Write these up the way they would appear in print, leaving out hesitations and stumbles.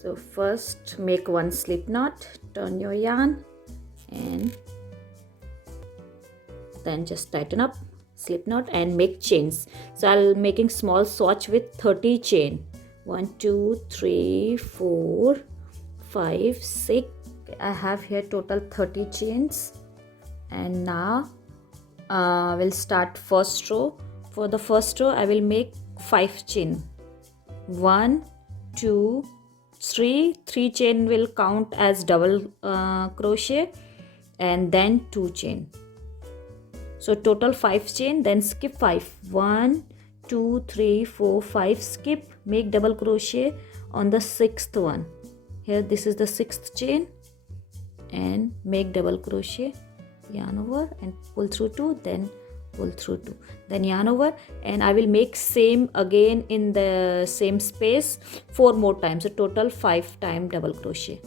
So first make one slip knot, turn your yarn, and then just tighten up, slip knot, and make chains. So I'll making small swatch with 30 chain. 1 2 3 4 5 6. I have here total 30 chains. And now we'll start first row. For the first row I will make 5 chain. 1 2 3 chain will count as double crochet, and then 2 chain. So total 5 chain, then skip 5. 1 2 3 4 5, skip, make double crochet on the 6th one. Here this is the 6th chain, and make double crochet, yarn over and pull through 2, then pull through 2, then yarn over, and I will make same again in the same space 4 more times. So total 5 time double crochet.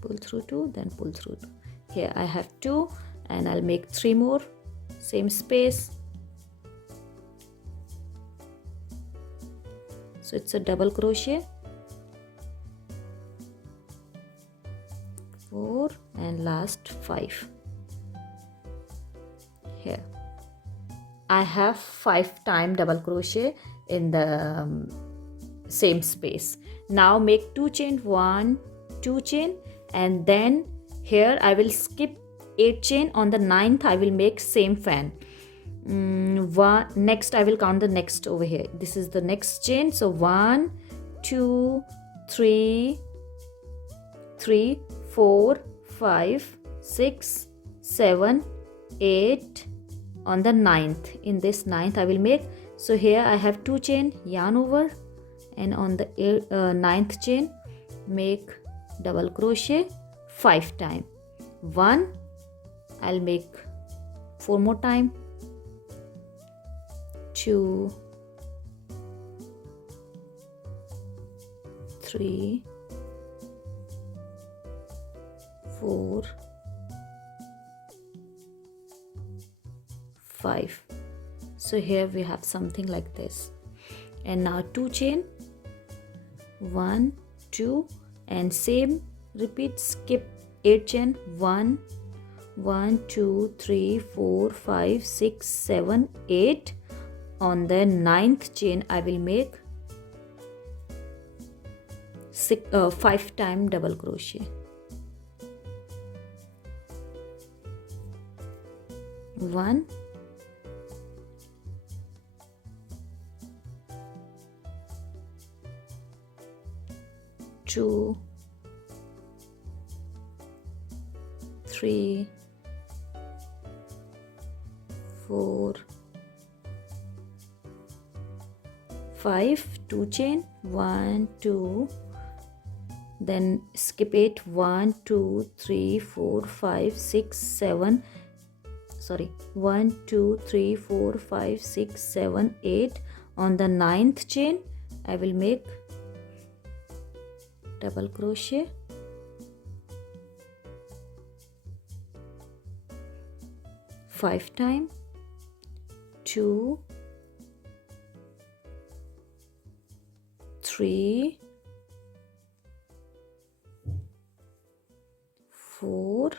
Pull through 2, then pull through 2. Here I have 2, and I'll make 3 more, same space. So it's a double crochet, 4, and last 5. Here I have 5 time double crochet in the same space. Now make 2 chain, 1 2 chain, and then here I will skip 8 chain. On the 9th I will make same fan. Next I will count the next over here. This is the next chain. So 1 2 3 4 5 6 7 8. On the 9th, in this 9th I will make, so here I have 2 chain, yarn over, and on the 9th chain make double crochet 5 time. 1, I'll make 4 more time, 2 3 4 5. So here we have something like this. And now 2 chain, 1 2, and same repeat, skip 8 chain, 1 2 3 4 5 6 7 8. On the 9th chain I will make 5 time double crochet. 1 2 3 4 5, 2 chain, 1 2, then skip 8, 1 2 3 4 5 6 7, sorry, 1 2 3 4 5 6 7 8. On the 9th chain I will make double crochet, 5 time, 2 3 4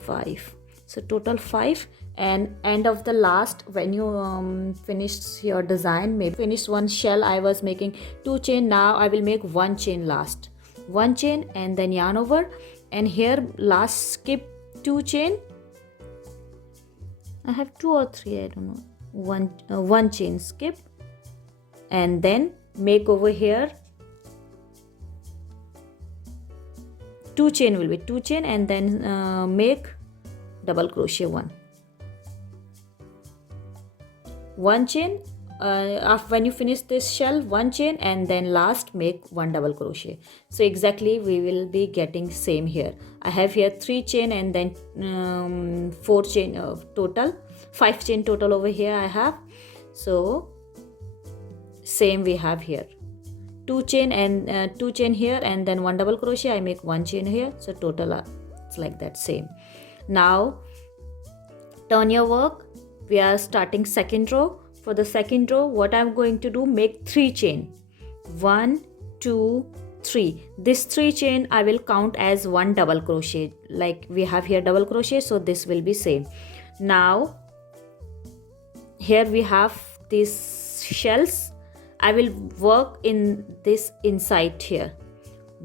5. So total 5. And end of the last, when you finish your design, maybe finish one shell, I was making 2 chain. Now I will make 1 chain last, 1 chain, and then yarn over, and here last skip 2 chain. I have 2 or 3, I don't know. 1 chain, skip, and then make over here 2 chain, will be 2 chain, and then make double crochet 1 chain. After when you finish this shell, 1 chain, and then last make 1 double crochet. So exactly we will be getting same here. I have here 3 chain and then 4 chain total, 5 chain total over here I have. So same we have here, 2 chain and 2 chain here, and then 1 double crochet. I make 1 chain here, so total it's like that same. Now turn your work. We are starting second row. for the second row, what I'm going to do, make 3 chain. 1, 2, 3. This 3 chain I will count as 1 double crochet, like we have here double crochet, so this will be same. Now here we have these shells. I will work in this inside here,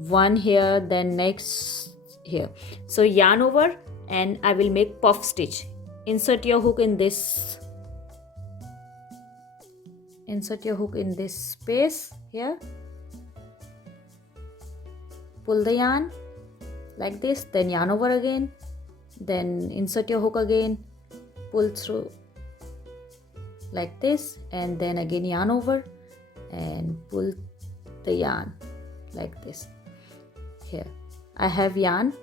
one here, then next here. So yarn over and I will make puff stitch. Insert your hook in this, space here, pull the yarn like this, then yarn over again, then insert your hook again, pull through like this, and then again yarn over and pull the yarn like this. Here I have yarn,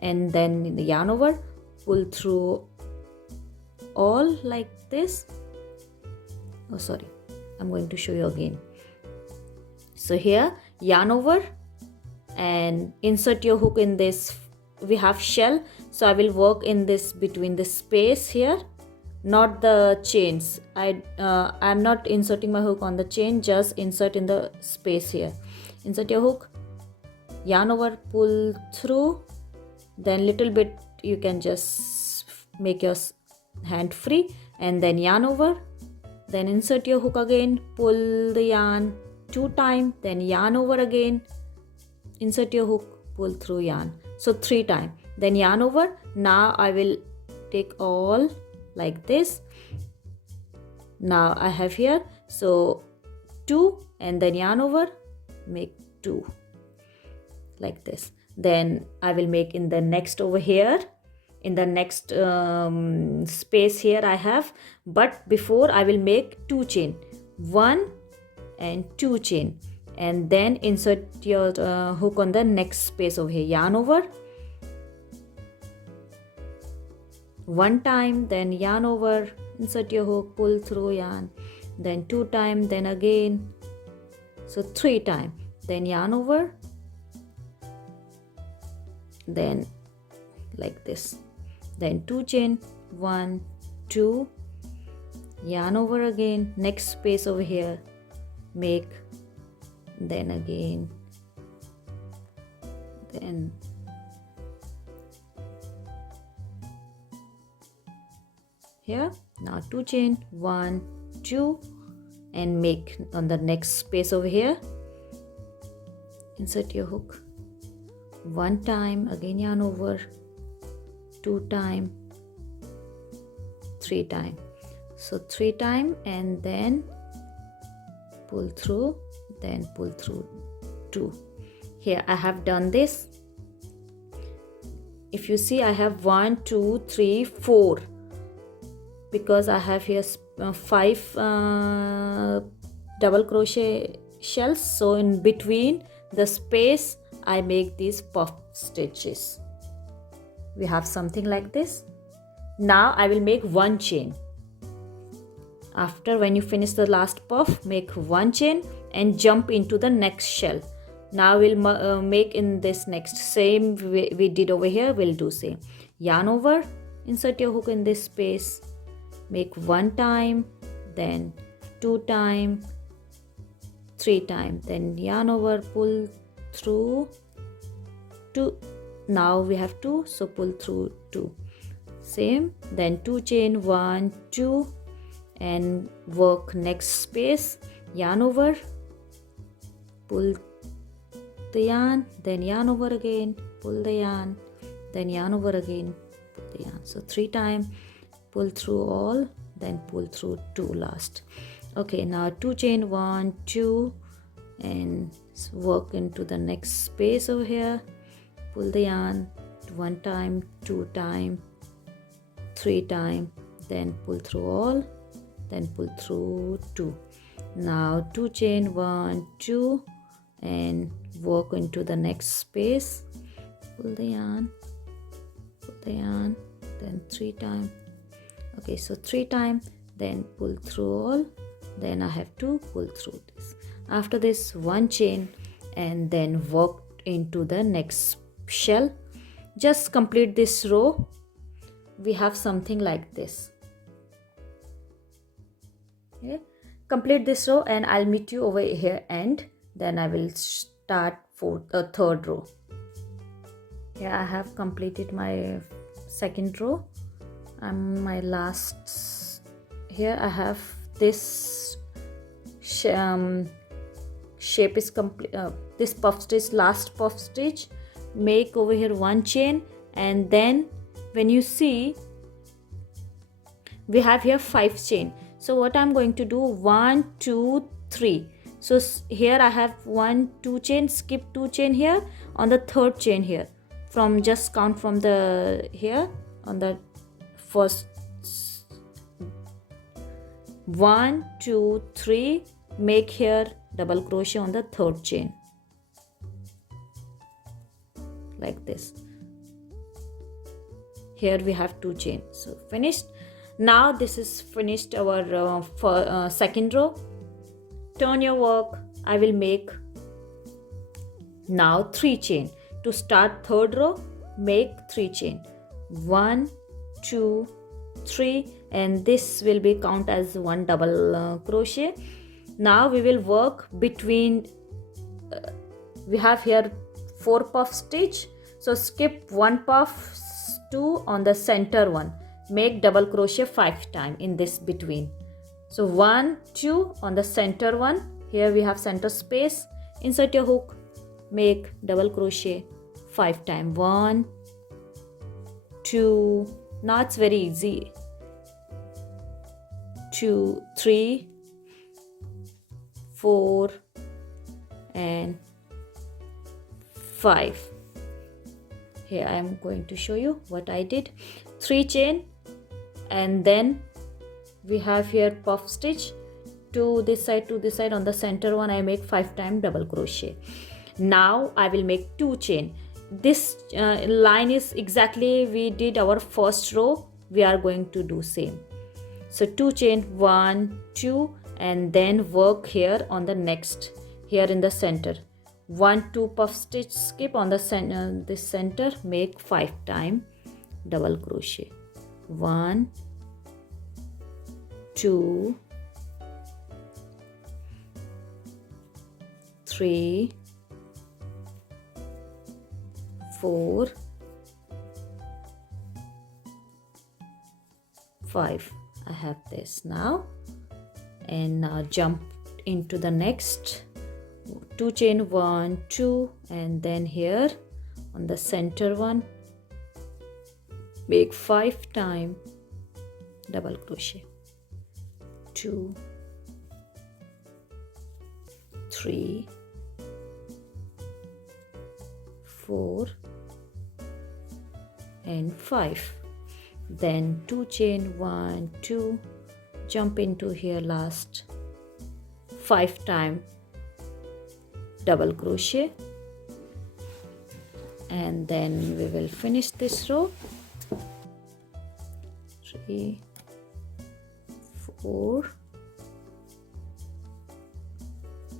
and then the yarn over, pull through all like this. Oh sorry, I'm going to show you again. So here yarn over and insert your hook in this. We have shell, so I will work in this, between the space here, not the chains. I'm not inserting my hook on the chain, just insert in the space here. Insert your hook, yarn over, pull through, then little bit you can just make your hand free, and then yarn over, then insert your hook again, pull the yarn 2 times, then yarn over again, insert your hook, pull through yarn, so 3 times, then yarn over. Now I will take all like this. Now I have here, so 2, and then yarn over, make 2 like this. Then I will make in the next over here, in the next space here I have, but before I will make 2 chain, 1 and 2 chain, and then insert your hook on the next space over here, yarn over 1 time, then yarn over, insert your hook, pull through yarn, then 2 times, then again, so 3 times, then yarn over, then like this, then 2 chain, 1, 2, yarn over again, next space over here, make, then again, then here. Now 2 chain, 1, 2, and make on the next space over here. Insert your hook 1 time, again yarn over, 2 time, 3 time, so 3 time, and then pull through, then pull through 2. Here I have done this. If you see, I have 1, 2, 3, 4, because I have here 5 double crochet shells, so in between the space I make these puff stitches. We have something like this. Now I will make 1 chain. After, when you finish the last puff, make 1 chain and jump into the next shell. Now we'll make in this next, same we did over here, we'll do same. Yarn over, insert your hook in this space, make 1 time, then 2 time, 3 time, then yarn over, pull through 2. Now we have 2, so pull through 2, same, then 2 chain, 1, 2, and work next space, yarn over, pull the yarn, then yarn over again, pull the yarn, then yarn over again, pull the yarn, so 3 times, pull through all, then pull through 2 last. Okay, now 2 chain, 1, 2, and work into the next space over here, pull the yarn 1 time, 2 time, 3 time, then pull through all, then pull through 2. Now 2 chain, 1, 2, and work into the next space, pull the yarn, then 3 time. Okay, so 3 time, then pull through all, then I have to pull through this. After this, 1 chain, and then work into the next shell. Just complete this row. We have something like this. Okay, complete this row and I'll meet you over here and then I will start for the third row. Here I have completed my second row. My last, here I have this shape is complete. This puff stitch, last puff stitch, make over here one chain, and then when you see we have here 5 chain. So what I'm going to do, 1 2 3. So here I have 1 2 chain, skip 2 chain here, on the third chain here, from just count from the here on the first 1 2 3, make here double crochet on the third chain like this. Here we have 2 chain. So finished. Now this is finished our second row. Turn your work. I will make now 3 chain. To start third row, make 3 chain. 1 2 3, and this will be count as one double crochet. Now we will work between we have here 4 puff stitch, so skip 1 puff, 2 on the center one, make double crochet 5 times in this between. So 1 2 on the center one, here we have center space, insert your hook, make double crochet 5 times. 1 2, now it's very easy, 2 3 4 and 5. Here I am going to show you what I did. 3 chain, and then we have here puff stitch to this side on the center one, I make 5 times double crochet. Now I will make 2 chain. This line is exactly we did our first row, we are going to do same. So 2 chain, 1 2, and then work here on the next, here in the center, 1 2 puff stitch, skip on the center, this center, make 5 times double crochet. 1 2 3 4 5. I have this now, and now jump into the next 2 chain, 1 2, and then here on the center one, make 5 times double crochet. 2 3 4 and 5. Then 2 chain, 1 2, jump into here last 5 times double crochet, and then we will finish this row. 3 4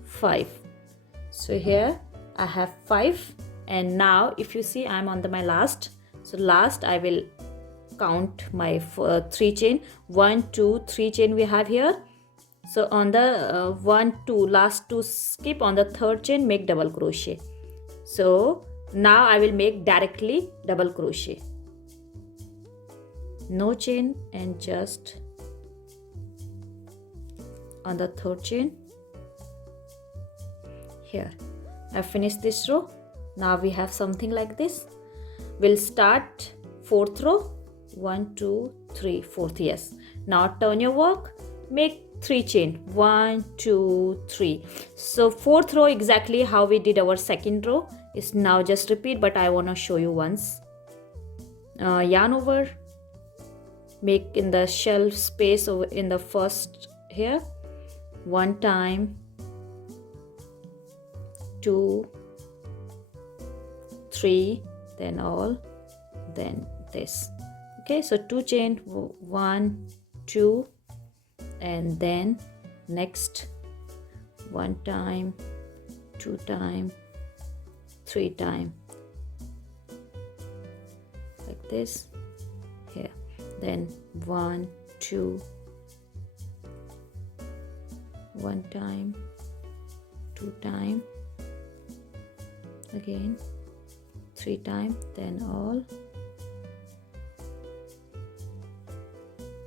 5. So here I have 5, and now if you see I'm on my last, so last I will count my 3 chain, 1 2 3 chain we have here. So on the 1 2 last 2, skip on the third chain, make double crochet. So now I will make directly double crochet, no chain, and just on the third chain here. I finished this row. Now we have something like this. We'll start 4th row, 1 2 3 4th, yes. Now turn your work, make 3 chain, 1 2 3. So 4th row exactly how we did our second row is now just repeat, but I want to show you once. Yarn over, make in the shelf space over in the first here, 1 time, 2 3, then all, then this. Okay, so 2 chain, 1 2, and then next 1 time, 2 time, 3 time, like this here, then 1 2 one time, two time, again three time, then all.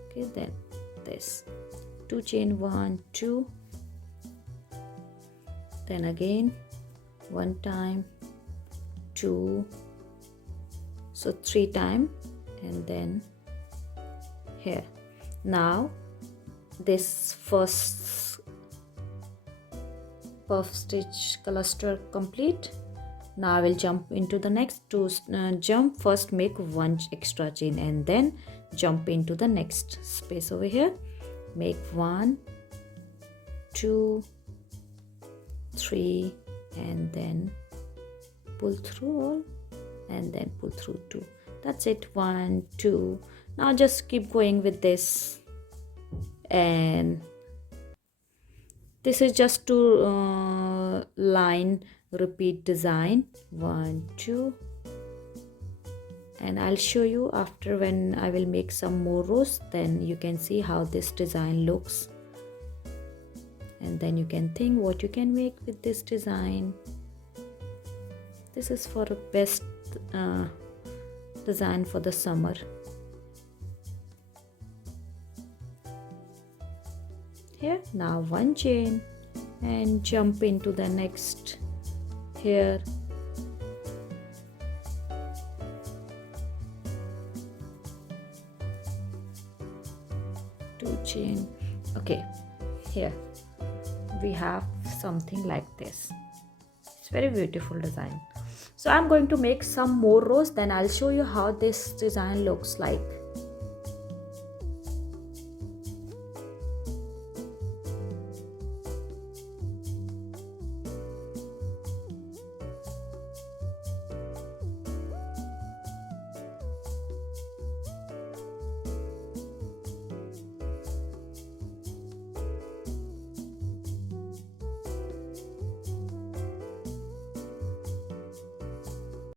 Okay, then this two chain, one, two, then again one time, two, so three time, and then here. Now this first puff stitch cluster complete. Now I will jump into the next. To jump, first make one extra chain and then jump into the next space over here. Make 1, 2, 3, and then pull through all, and then pull through 2. That's it. 1, 2. Now just keep going with this, and this is just to line repeat design. 1, 2, and I'll show you after when I will make some more rows. Then you can see how this design looks, and then you can think what you can make with this design. This is for a best design for the summer. Here, now one chain and jump into the next. Here, two chain. Okay, here we have something like this. It's very beautiful design. So I'm going to make some more rows, then I'll show you how this design looks like.